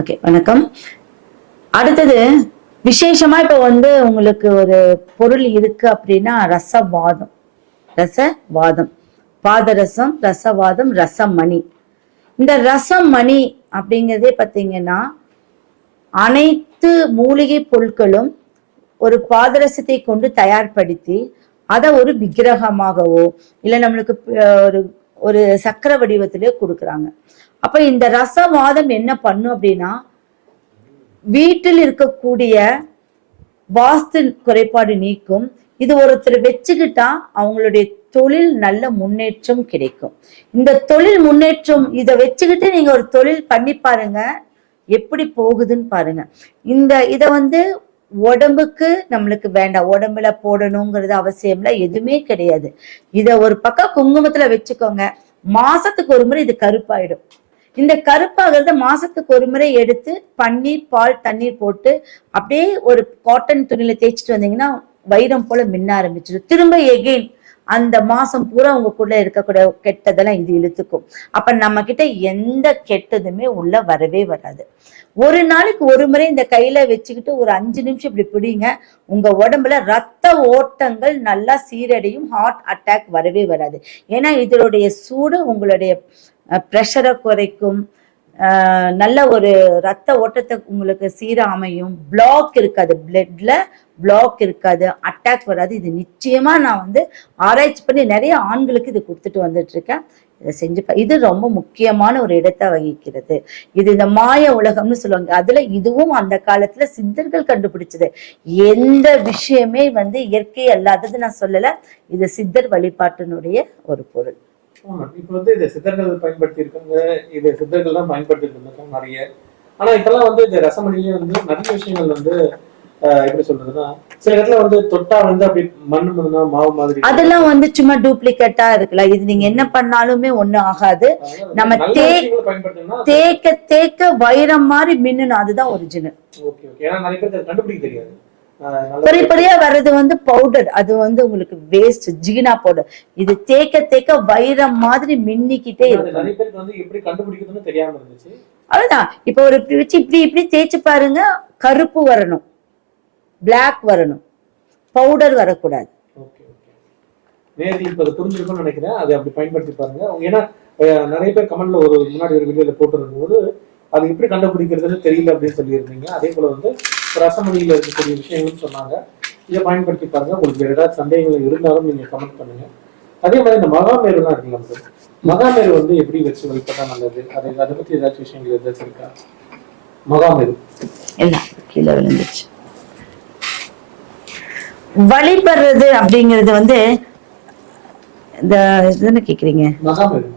Okay வணக்கம். அடுத்தது விசேஷமா இப்ப வந்து உங்களுக்கு ஒரு பொருள் இருக்கு அப்படின்னா ரசவாதம். ரசவாதம். பாதரசம் ரசவாதம் ரசமணி. இந்த ரசமணி அப்படிங்கிறதே பார்த்தீங்கன்னா அனைத்து மூலிகை பொருட்களும் ஒரு பாதரசத்தை கொண்டு தயார்படுத்தி அதை ஒரு விக்கிரகமாகவோ இல்லை நம்மளுக்கு ஒரு ஒரு சக்கர வடிவத்திலே கொடுக்குறாங்க. அப்ப இந்த ரசவாதம் என்ன பண்ணும் அப்படின்னா வீட்டில் இருக்கக்கூடிய வாஸ்து குறைபாடு நீக்கும். இது ஒருத்தர் வச்சுக்கிட்டா அவங்களுடைய தொழில் நல்ல முன்னேற்றம் கிடைக்கும். இந்த தொழில் முன்னேற்றம் இதை வச்சுக்கிட்டு நீங்க ஒரு தொழில் பண்ணி பாருங்க எப்படி போகுதுன்னு பாருங்க. இந்த இதை வந்து உடம்புக்கு நம்மளுக்கு வேண்டாம். உடம்புல போடணுங்கிறது அவசியம்ல எதுவுமே கிடையாது. இத ஒரு பக்கம் குங்குமத்துல வச்சுக்கோங்க. மாசத்துக்கு ஒரு முறை இது கருப்பாயிடும். இந்த கருப்பாகிறத மாசத்துக்கு ஒரு முறை எடுத்து பன்னீர் பால் தண்ணீர் போட்டு அப்படியே ஒரு காட்டன் துணியில தேய்ச்சிட்டு வந்தீங்கன்னா வைரம் போல மின்ன ஆரம்பிச்சிடும். திரும்ப எகெயின் அந்த மாசம் பூரா உங்களுக்குள்ள இருக்கக்கூடிய கெட்டதெல்லாம் இது இழுத்துக்கும். அப்ப நம்ம கிட்ட எந்த கெட்டதுமே உள்ள வரவே வராது. ஒரு நாளைக்கு ஒரு முறை இந்த கையில வச்சுக்கிட்டு ஒரு அஞ்சு நிமிஷம் இப்படி பிடிங்க உங்க உடம்புல ரத்த ஓட்டங்கள் நல்லா சீரடையும் ஹார்ட் அட்டாக் வரவே வராது. ஏன்னா இதனுடைய சூடு உங்களுடைய ப்ரெஷரை குறைக்கும். நல்ல ஒரு ரத்த ஓட்டத்தை உங்களுக்கு சீராக அமையும் பிளாக் இருக்காது. பிளட்ல பிளாக் இருக்காது. அட்டாக் வராது. இது நிச்சயமா நான் வந்து ஆராய்ச்சி பண்ணி நிறைய ஆண்களுக்கு இது கொடுத்துட்டு வந்துட்டு இருக்கேன் இதை செஞ்சு இது ரொம்ப முக்கியமான ஒரு இடத்தை வகிக்கிறது. இது இந்த மாய உலகம்னு சொல்லுவாங்க. அதுல இதுவும் அந்த காலத்துல சித்தர்கள் கண்டுபிடிச்சது. எந்த விஷயமே வந்து இயற்கை அல்லாதது நான் சொல்லல. இது சித்தர் வழிபாட்டினுடைய ஒரு பொருள். இப்ப வந்து இதை சித்தர்கள் பயன்படுத்தி இருக்காங்க இதை சித்தர்கள் தான் பயன்படுத்தி இருந்திருக்காங்க நிறைய. ஆனா இப்பெல்லாம் வந்து இந்த ரசமணிலேயே வந்து நிறைய விஷயங்கள் வந்து எப்படி சொல்றதுன்னா சில இடத்துல வந்து தொட்டா வந்து அப்படி மண் மண்ணா மாவு மாதிரி அதெல்லாம் வந்து சும்மா டூப்ளிகேட்டா இருக்குல்ல. இது நீங்க என்ன பண்ணாலுமே ஒண்ணும் ஆகாது. நம்ம தேக்க தேக்க வைரம் மாதிரி மின்னணும் அதுதான் ஒரிஜினல் ஓகே ஓகே. ஏன்னா நிறைய அது கண்டுபிடிக்க தெரியாது. பொறியா வர்றது வந்து பவுடர் அது வந்து உங்களுக்கு வேஸ்ட் ஜீனா பவுடர் இது தேக்க தேக்க வைரம் மாதிரி மின்னிக்கிட்டே இருக்கும். அவ்வளவுதான். இப்ப ஒரு இப்படி இப்படி தேய்ச்சு பாருங்க கருப்பு வரணும். பிளாக் வரணும். பவுடர் வரக்கூடாது. நேரில் இப்ப அதை புரிஞ்சிருக்கும்னு நினைக்கிறேன். அதை அப்படி பயன்படுத்தி பாருங்க. ஏன்னா நிறைய பேர் கமெண்ட்ல ஒரு முன்னாடி ஒரு வீடியோல போட்டிருக்கும் போது அது எப்படி கண்டுபிடிக்கிறதுன்னு தெரியல அப்படின்னு சொல்லியிருந்தீங்க. அதே போல வந்து ரசமணியில இருக்கக்கூடிய விஷயங்களும் சொன்னாங்க. இதை பயன்படுத்தி பாருங்க. உங்களுக்கு வேற ஏதாவது சந்தேகங்கள் இருந்தாலும் நீங்க கமெண்ட் பண்ணுங்க. அதே மாதிரி இந்த மகாமேருலாம் இருக்குல்ல madam. மகாமேரு வந்து எப்படி வச்சு வழிபட்டா நல்லது? அதை அதை பத்தி ஏதாச்சும் விஷயங்கள் ஏதாச்சும் இருக்கா? மகாமேரு. கீழே விழுந்துச்சு வழிபடுறது அப்படிங்கிறது வந்து இந்த இதுன்னு கேக்குறீங்க? மகாமேரு.